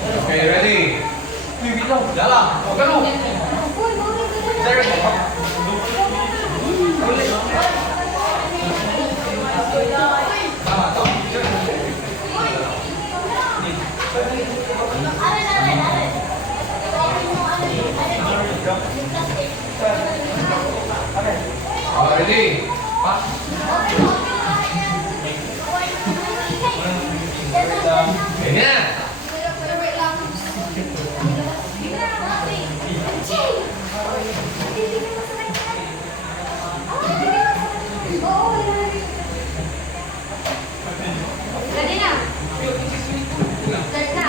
Okay, ready? Dalam. Oh, ganun. Sir. Tama, tama. Oh, ready? Ganyan. Ready na? Start na.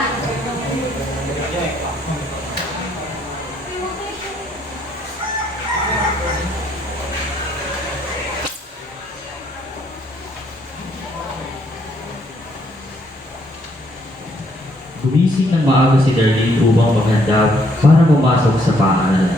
Gumising ng maaga si Darlene upang maghanda para pumasok sa paaralan.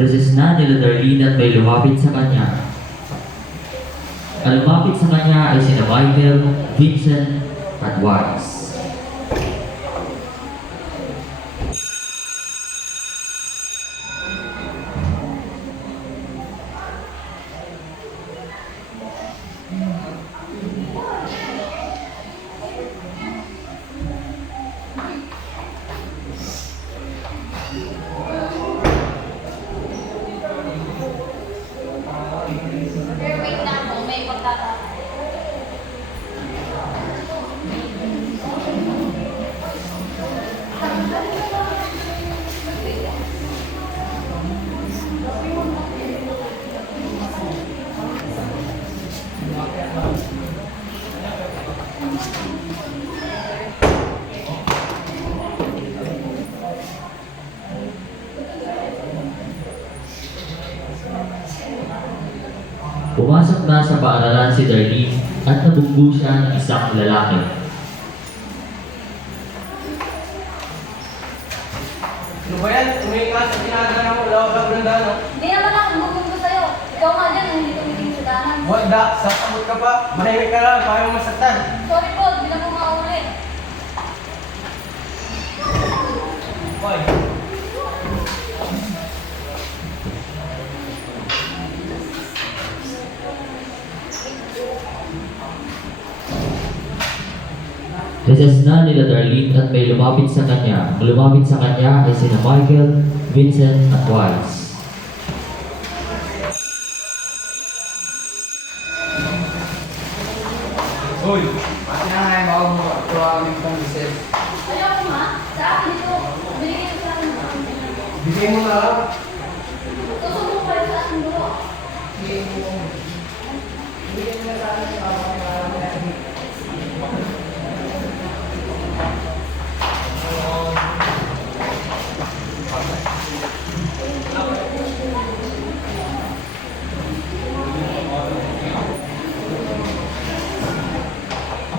Reses na nila Darlene at may lumapit sa kanya. Ang lumapit sa kanya ay sina Michael, Vincent, at Wise. Sir, wait lang po. May pagkakataon. Pumasok na sa paaralan si Darlene at nabunggo siya ng isang lalaki. Ano ba yan? Umihi ka sa pinagdaan mo. Wala ka ba ganda, no? Hindi naman ako bumubog sa'yo. Ikaw nga dyan, hindi tumiting sa daanan. Wala, sasamot ka pa. Mahimik ka lang, kaya mo masaktan. Sorry po, hindi na po maulit. Hoy. Reses na nila Darlene at may lumapit sa kanya. Ang lumapit sa kanya ay sina Michael, Vincent, at Wise. Hoy. Pati na nga yung bawal mo. Tuwagin kong isip. Ayaw ko ma, sa akin ito. Binigyan ko sa akin. Bigay mo na lang. Susumbong ko rin sa aking guro.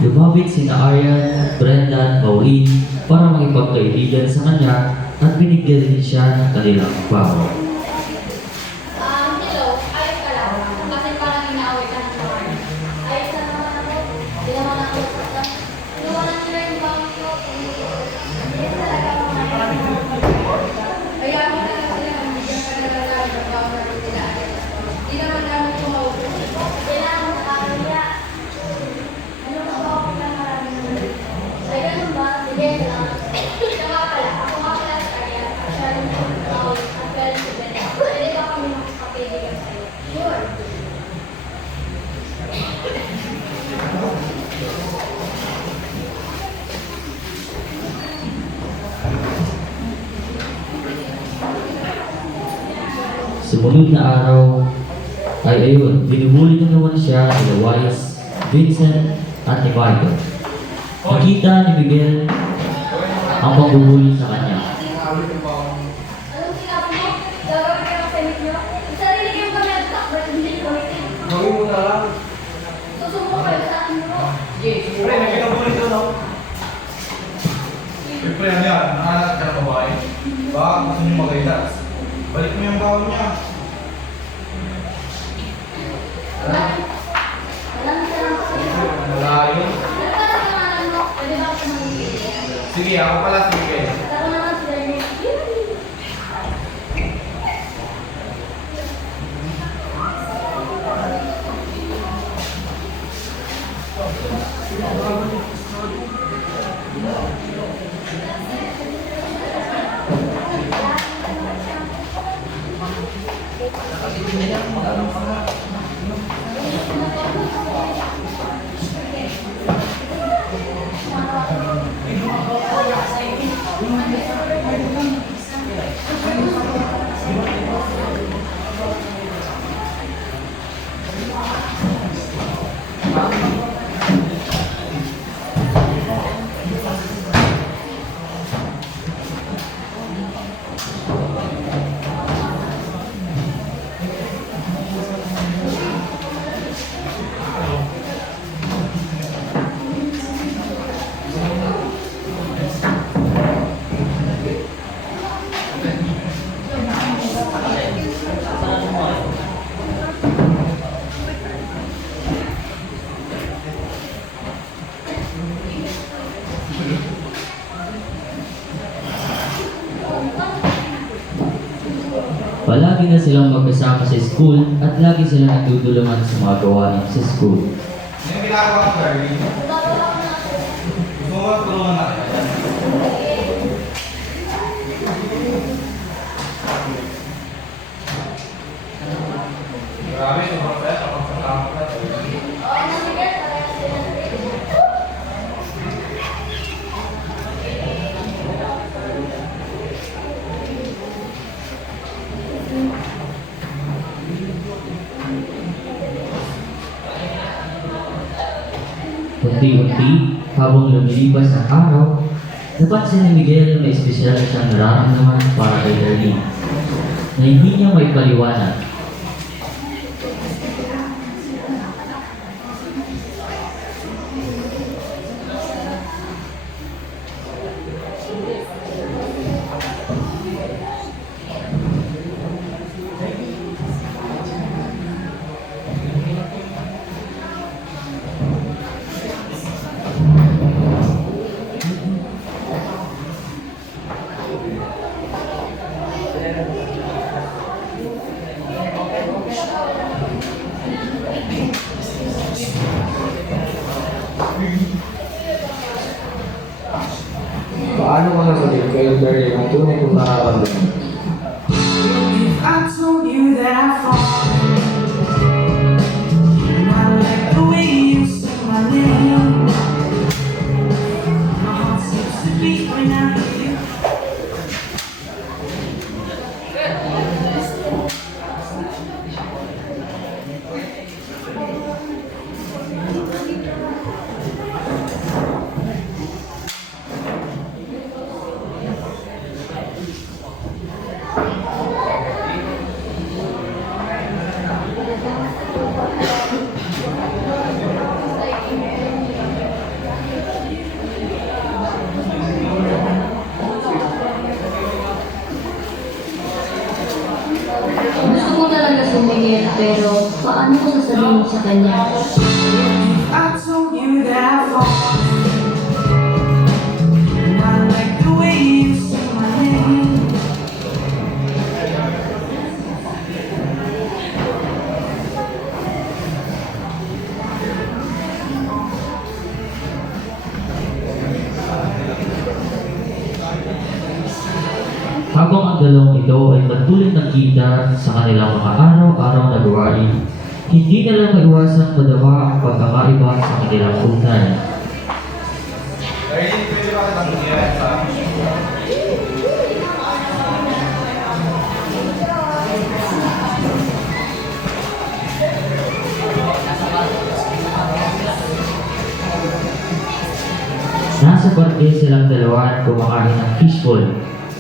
Lumapit sina Arian, Brendan, Maureen para makipagkaibigan sa kanya at binigyan din siya ng kanilang bago. Hello, ayos ka lang. Kasi parang inaaway ka ng mga. Ayos na naman ako. Hindi naman ako sasaktan. Inuwanan nila yung bawang ko. Hindi talaga ako ngayon. Kaya ako talaga sila kung hindi ka nalalaman ng bawang na nila. Hindi naman namin tumawag. Kailangan mo sa araw niya. Ano ka ba ako na maraming naman? Ay, ganun ba? Sige, siya nga pala. Ako nga pala sa kanya. Siya rin po. At pwede si Ben. Pwede ba kami makapiligan sa'yo? Sure. Sumunod na araw ay ayun, binubuli na naman siya ni Wise, Vincent, at ni Michael. Nakita ni Miguel ang pagbuhuli sa kanya. Anong sinabi mo? Gagawin ka ng senate nyo? Sarili kayong kami at takbet, hindi nyo gamitin. Gawin mo na lang. Susumbong kayo sa akin mo. Pre, may kinabuli doon, no? Pre, ano yan? Nakahanap ka ng babae. Baka gusto niyo magaydas. Balik mo yung bawal niya. Walang sarang sa'yo. Malayo. Ano pa lang pangalan mo? Pwede ba ako mamigil? Sige, ako pala si Miguel. Ako naman si Darlene. lagi na silang magkasama sa school at lagi silang natutulungan sa mga gawain sa school. Ano yung ginagawa mo, Darwin? Gumagawa ko na ako. Gusto mo tulungan na kita? Grabe, sobrang saya. Sobrang kasama ka. Oo, Miguel, parehas sila na rin. Unti-unti, habang lumilipas ang araw, napansin ni Miguel na may espesyal na siyang nararamdaman para kay Darlene na hindi niya may paliwanag. Paano mo nasalit kay Barry ang tunay kong nararamdaman? I told you that I fall, and I like the way you say my name. My heart seems to beat when I hear you. Gusto ko talaga sumingit, pero paano ko sasabihin sa kanya? I told you that I fall, and I like the way you say my name. Habang ang dalawang ito ay patuloy nakita sa kanilang mga araw-araw na gawain, hindi na lang maiwasang madawa ang pagkakaiba sa kanilang ugnayan. Darlene, pwede ba kitang iyan sa... Nasa parke silang dalawa at kumakain ng fishball.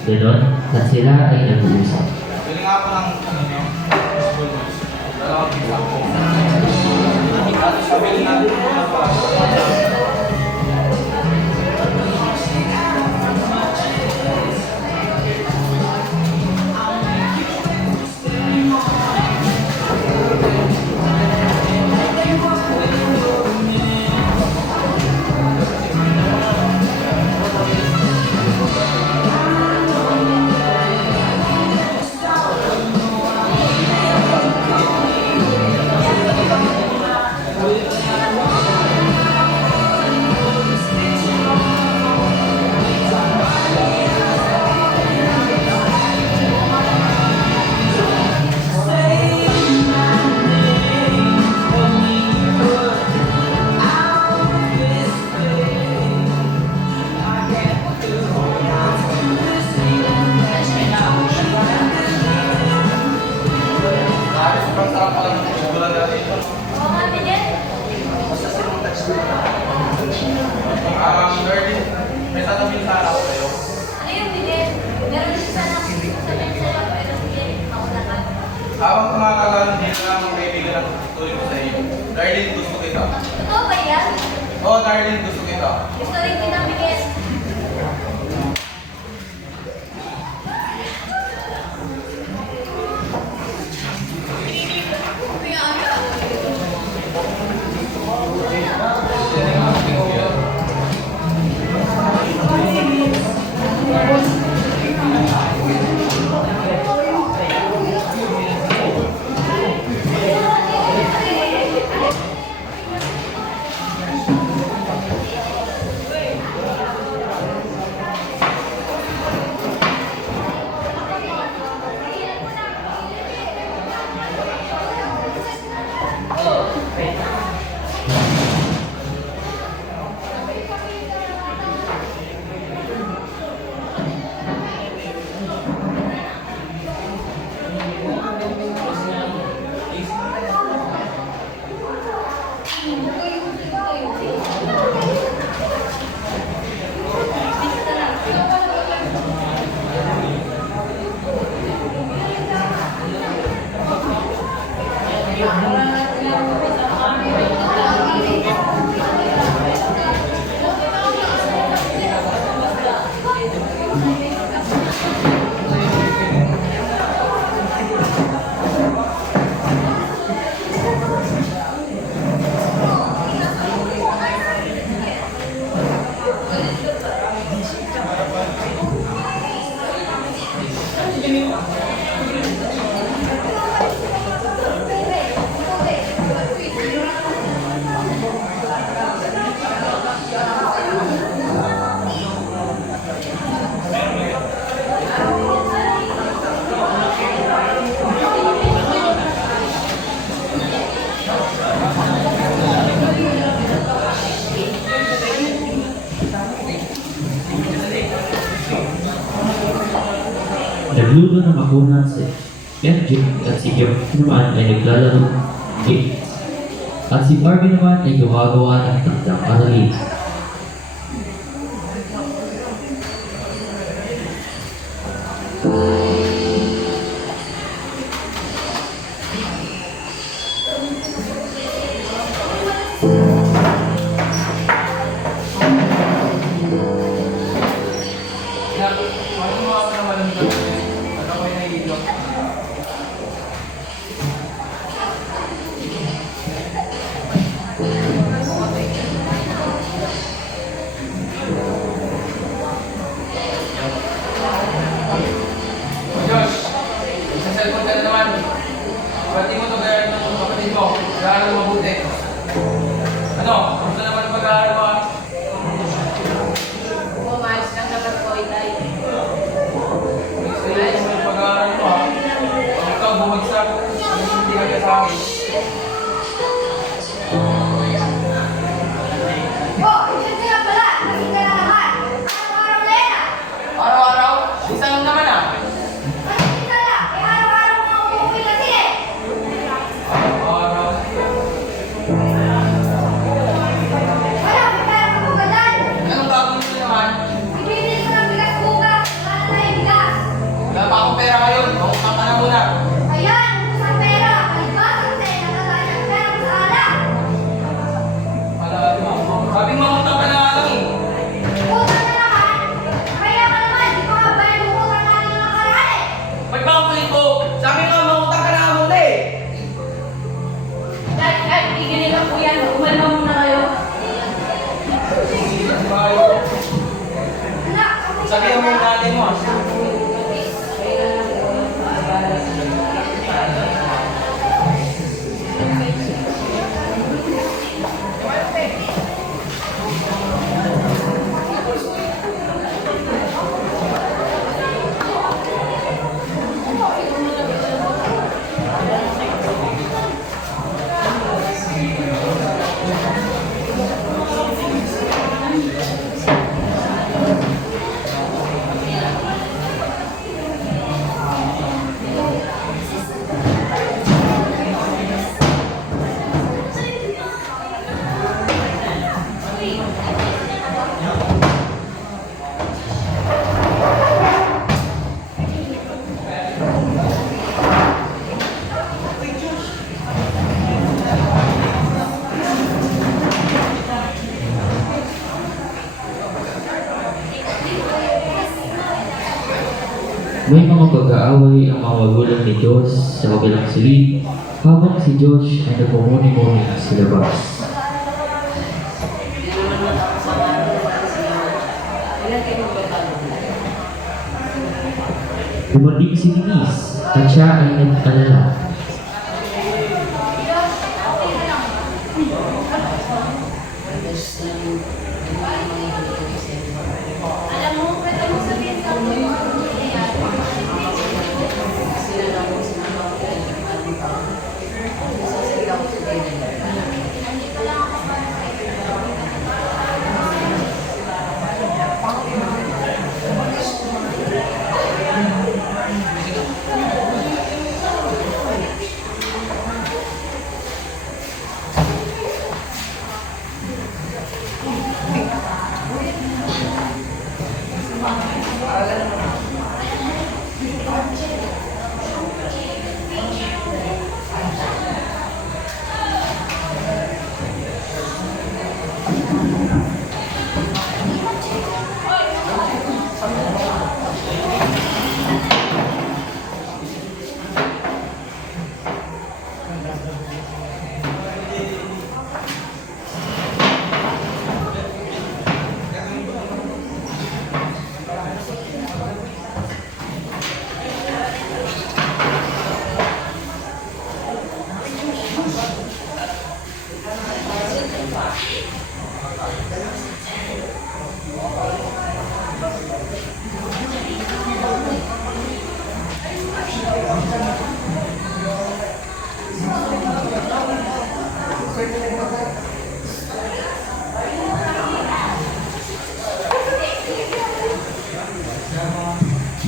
Ganon, at sila ay nag-uusap. Pwede nga ako ng ano nyo? School notes. Dalawang pizza ko. At sabihin natin muna pa. Sobrang sarap pala ng fishball natin. Oo nga, Miguel. Darlene, may sasabihin sana ako sa'yo. Ano yung Miguel? Meron din sana ako sasabihin sa'yo, pero Miguel, ako naman. Habang kumakalaan, hindi na lang ang kaibigan ang tutuloy ko sa iyo. Darlene, gusto kita. Totoo ba yan? Oo, Darlene, gusto kita. Gusto rin kita, Miguel. Nagluto ng hapunan si MJ at si Jeff naman ay naglalaro ng game. At si Barbie naman ay gumagawa ng tandang aralin. Kaya, ano mo ako naman ng gabi? Ano ko yung nahihilo? Oh, Josh, sa cellphone ka na naman. Pati mo ito gaya ng kapatid mo. Kaya mo mabuti. Ano? Gusto naman mag-aaral mo ah? Umayos lang naman po, Itay. Ayos mo yung pag-aaral mo ha. Pag ikaw bumagsak, hindi ka sa akin. Oh, yun nga pala! Kasi ka na naman! Araw-araw na yan ah! Araw-araw, isa lang naman ah. Kasi isa lang! Eh araw-araw mo uuwi kasi eh! Araw-araw. Wala, may pera ka po dyan! Anong gagawin mo naman? Bibili ko ng bigas bukas! Wala na tayong bigas! Wala pa akong pera ngayon. Mautang ka na muna. Ayan! Ubus ang pera! Palibasa kasi! Nakasaan ang pera ko sa alak! Sabi mo, mautang ka na nga lang eh. Utang na naman! Kaya ka naman! Di ko nga bayad yung utang natin ng nakaraan eh! May pangkulit ko. Sabi nga, mautang ka na nga muna eh. Dad, tigilin na po yan! Umalma muna kayo! Anak! Sabi mo yung nanay mo ah. May mga pag-aaway ang mga magulang ni Josh sa kabilang silid habang si Josh ay nagmumuni-muni sa labas. Dumating si Denise at siya ay nag-alala. Alam mo, pwede mo sabihin sa akin yung mga nangyayari. Hindi ka lang ako para sa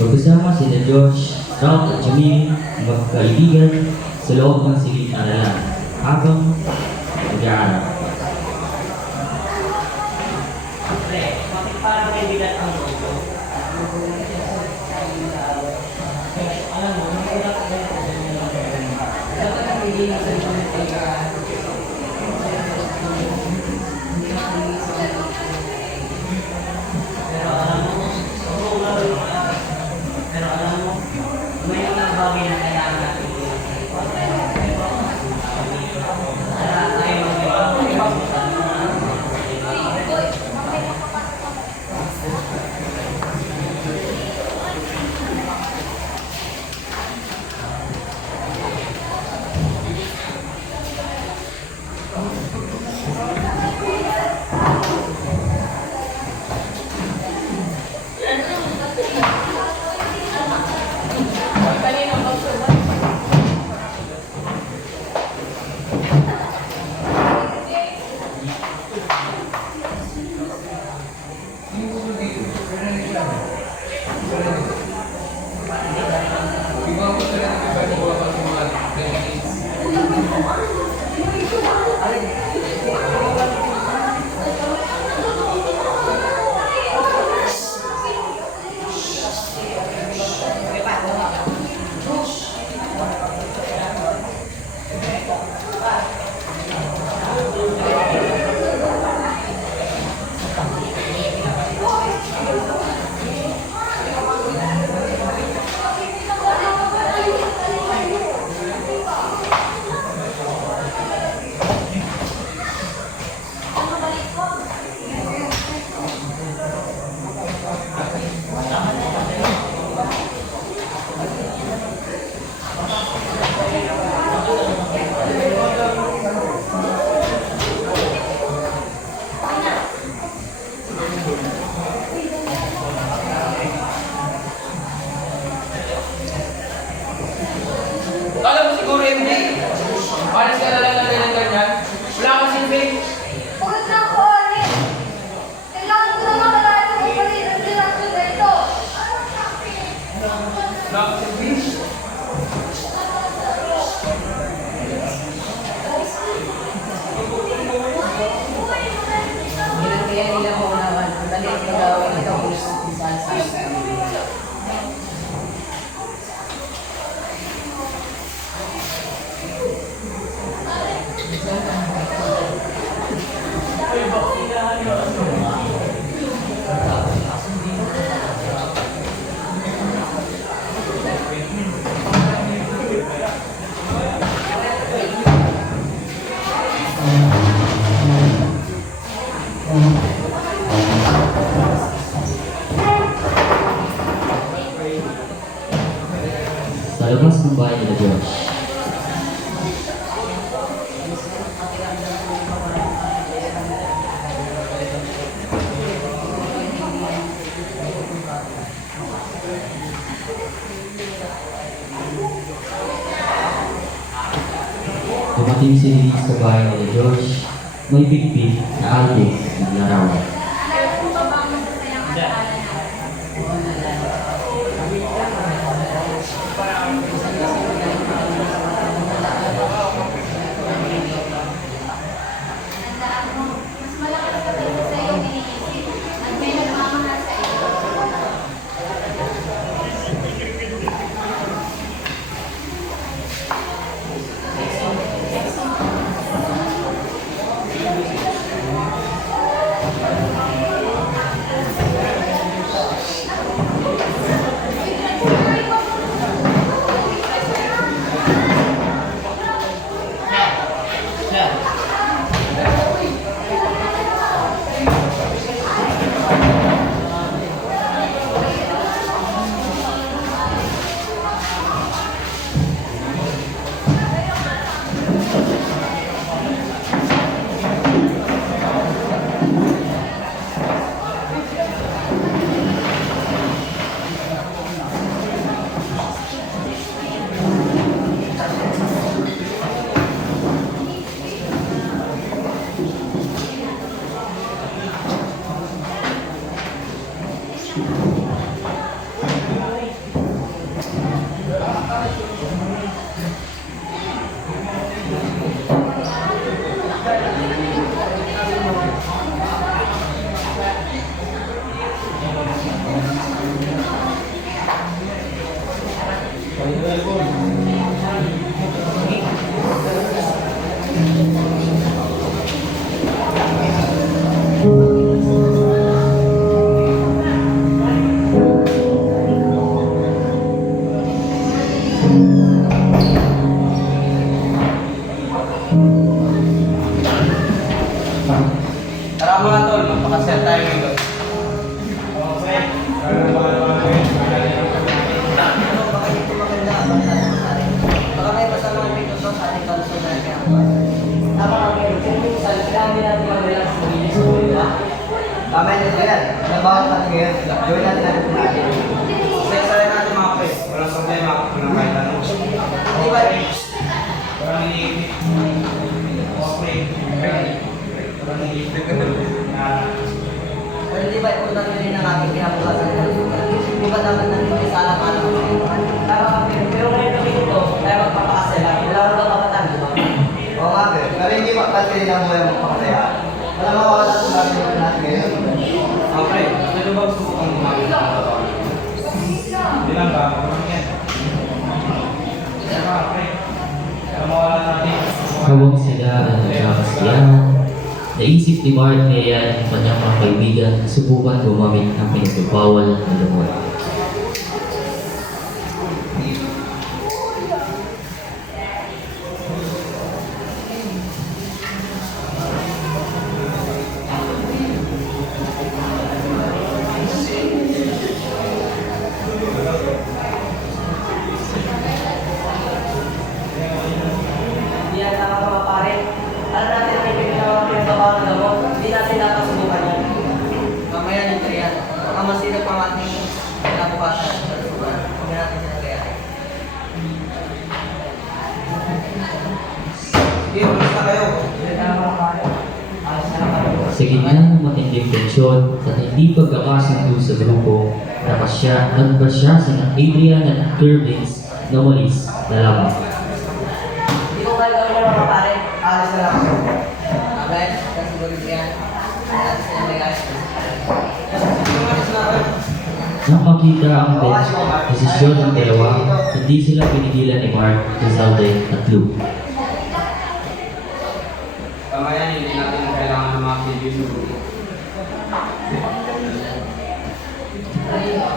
Magkasama sina Josh, Ralph at Jamie, magkaibigan sa loob ng silid-aralan habang nag-aaral. Alam mo siguro, MJ, paano ka na lang natin ng ganyan? Wala kang silbi. Pagod na ako, Alex. Kailangan ko na makalala ko pa rin ang direksyon na ito. Wala kang silbi. Kaya nila mo naman, ang dali ang gawin ito kung saan sa Sa labas ng bahay nila Josh, dumating si Lee sa bahay nila Josh, may bigpig na album ng larawan. Alam mo ba bang masasayang akala natin? Tandaan mo, mas malakas ka talaga sa iyong iniisip at may nagmamahal sa iyo. tayo ngayon. Okay. Baka hindi maganda ang natin. Baka may masama ang pito sa ating kalusugan kaya ako. Tama kami. Kaya minsan, kailangan natin mag-relax sa bilis mo, di ba? Tama yun yan. Nabawat natin ngayon. Gawin natin natin natin. Sasarin natin mga pre. Walang problema. Walang kahit ano. Di ba? Walang iniipit. Mga pre. Walang iniipit. Pero di ba importante rin ang ating kinabukasan ng kalusugan? Di ba dapat natin may sala ka naman ngayon? Tama kami. Pero ngayon kami ito, tayo magpapakasala. Wala rin ba kapatan, di ba? Oo nga, Pe. Pero hindi pa kasi lang mo yung magpakasaya. Wala mawawala sa natin natin ngayon. Mga pre. Ano ba gusto ko kang gumamit ng trabaho? Hindi lang ba? Walang yan. Mga pre. Kaya mawala natin. Habang sila ay nagkakasayahan, naisip ni Mark na iyan ang kanyang mga kaibigan subukan gumamit ng pinagbabawal na lumot. Hindi yan tama mga pare. Alam natin na may pinagbabago ng gamot. Hindi natin dapat subukan yan. Mamaya nito yan. Baka masilap ang ating kinabukasan sa kalusugan. Huwag natin sinagayahin. Sige, ulit na kayo. Hindi tama mga pare. Alas na lang kami. Sa gitna ng matinding tensyon at hindi pagkakasundo sa grupo, nagpasya sina Adrian at Kervins na walis na lamang. Hindi ko kaya gawin yan mga pare. Alas na lang ako. Amen. Kasi siguro yan. Kaya natin sinagayahin. Nang makita ang desisyon ng dalawa, hindi sila pinigilan ni Mark, Rizalde at Luke. Tama yan, hindi natin kailangan ng mga video sa grupo.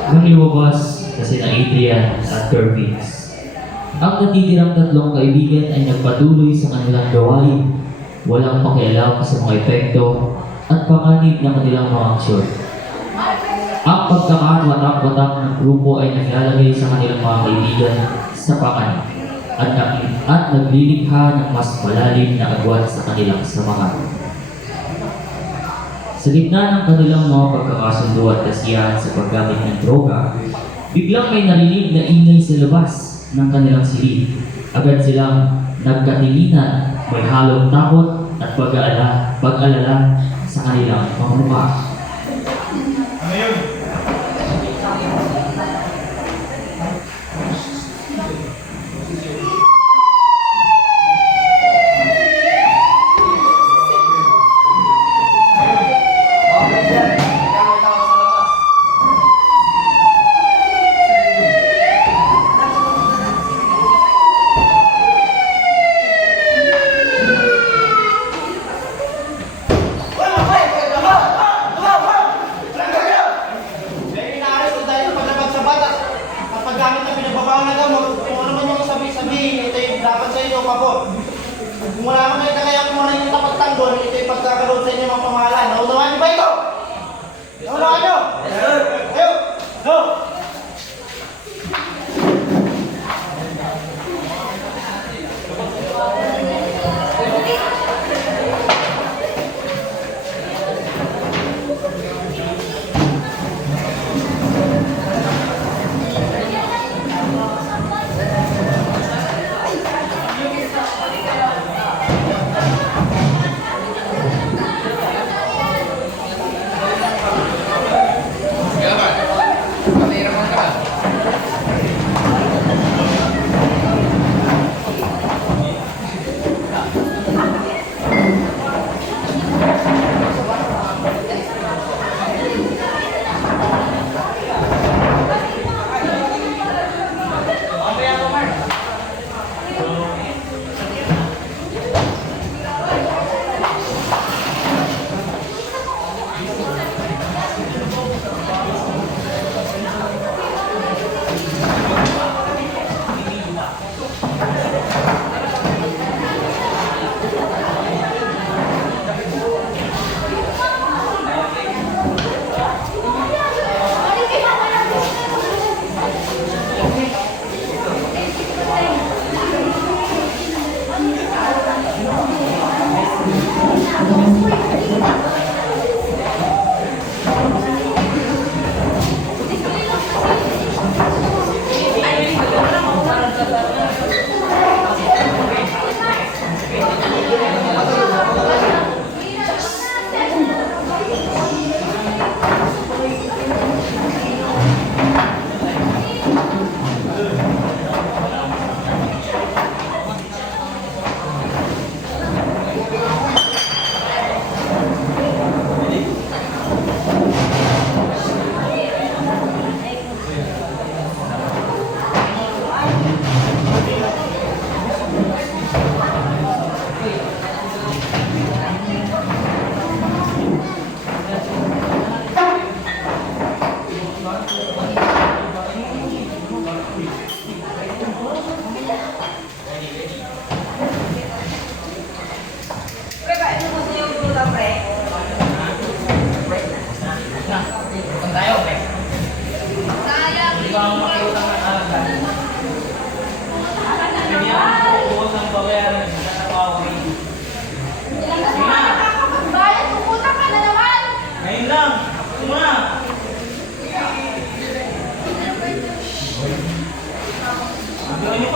Nang lumabas kasi na Adrian at Kervins, ang natitirang tatlong kaibigan ay nagpatuloy sa kanilang gawain, walang pakialam sa mga epekto at panganib ng kanilang mga aksyon. Ang pagkakawatak-watak ng grupo ay naglalagay sa kanilang mga kaibigan sa panganib at naglilikha ng mas malalim na agwat sa kanilang samahan. Sa gitna ng kanilang mga pagkakasundo at kasiyahan sa paggamit ng droga, biglang may narinig na ingay sa labas ng kanilang silid. Agad silang nagkatinginan, may halong takot at pag-alala sa kanilang mga mukha. Ano yun? Okay, sir. Kaya may tawag sa labas.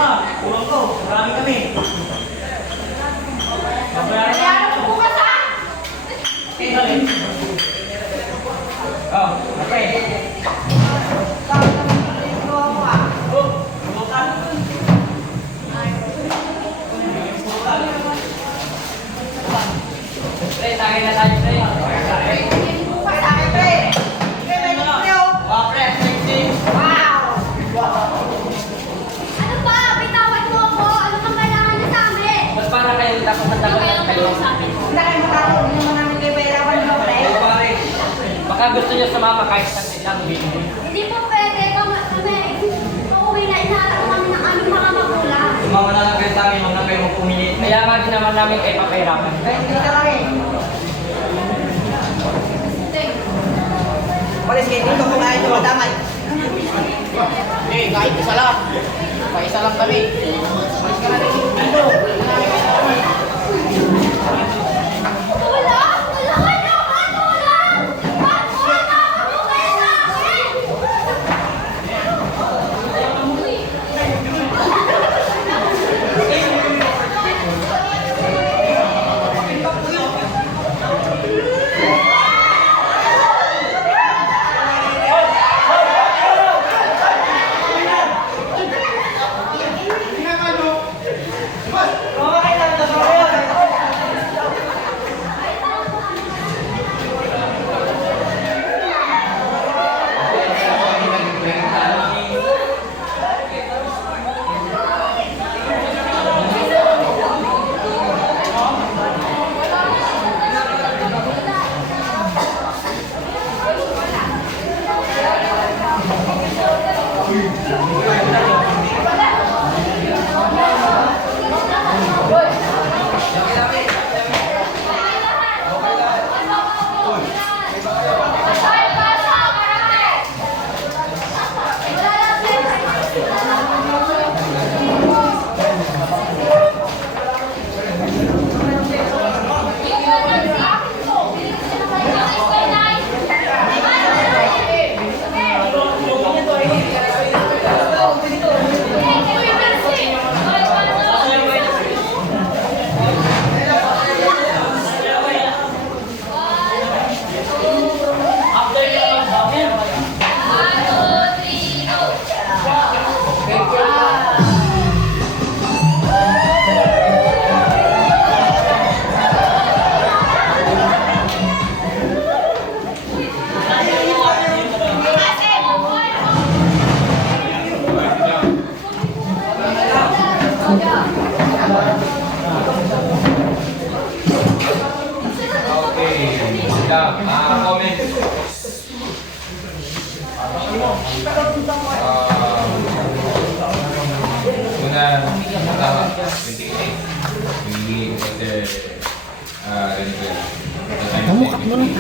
pa. Kulang ko. Marami kami. Bayaran mo bukas ha! Okay, galing. Oh, okay. Pre, tagay na tayo, pre. Bukas sa akin, pre! Wow, pre, sexy. Wow! Ano ba? Bitawan mo ako! Ano bang kailangan niyo sa amin? Ba't para kayo dapat matapos kayo? sa amin? Wala kayong makakauwi naman namin kayo bayarawan mo, pre. Ay, pare. Baka gusto niyo sumama kahit sa silang video. Hindi po pwede. Kami, uuwi na inaarap kami ng aming mga magulang. Sumama na lang kayo sa amin, huwag na kayo magpumilit. Kaya nga din naman namin kayo papahirapan. Kaya hindi ka lang eh. Palis kayo dito kung ayaw nyo madamay. Eh, kahit isa lang. Isa lang kami. Palis ka na dito. Tulong! Tulungan niyo ako! Tulong! Wala ako kayo sa akin! Kamu kat mo lang.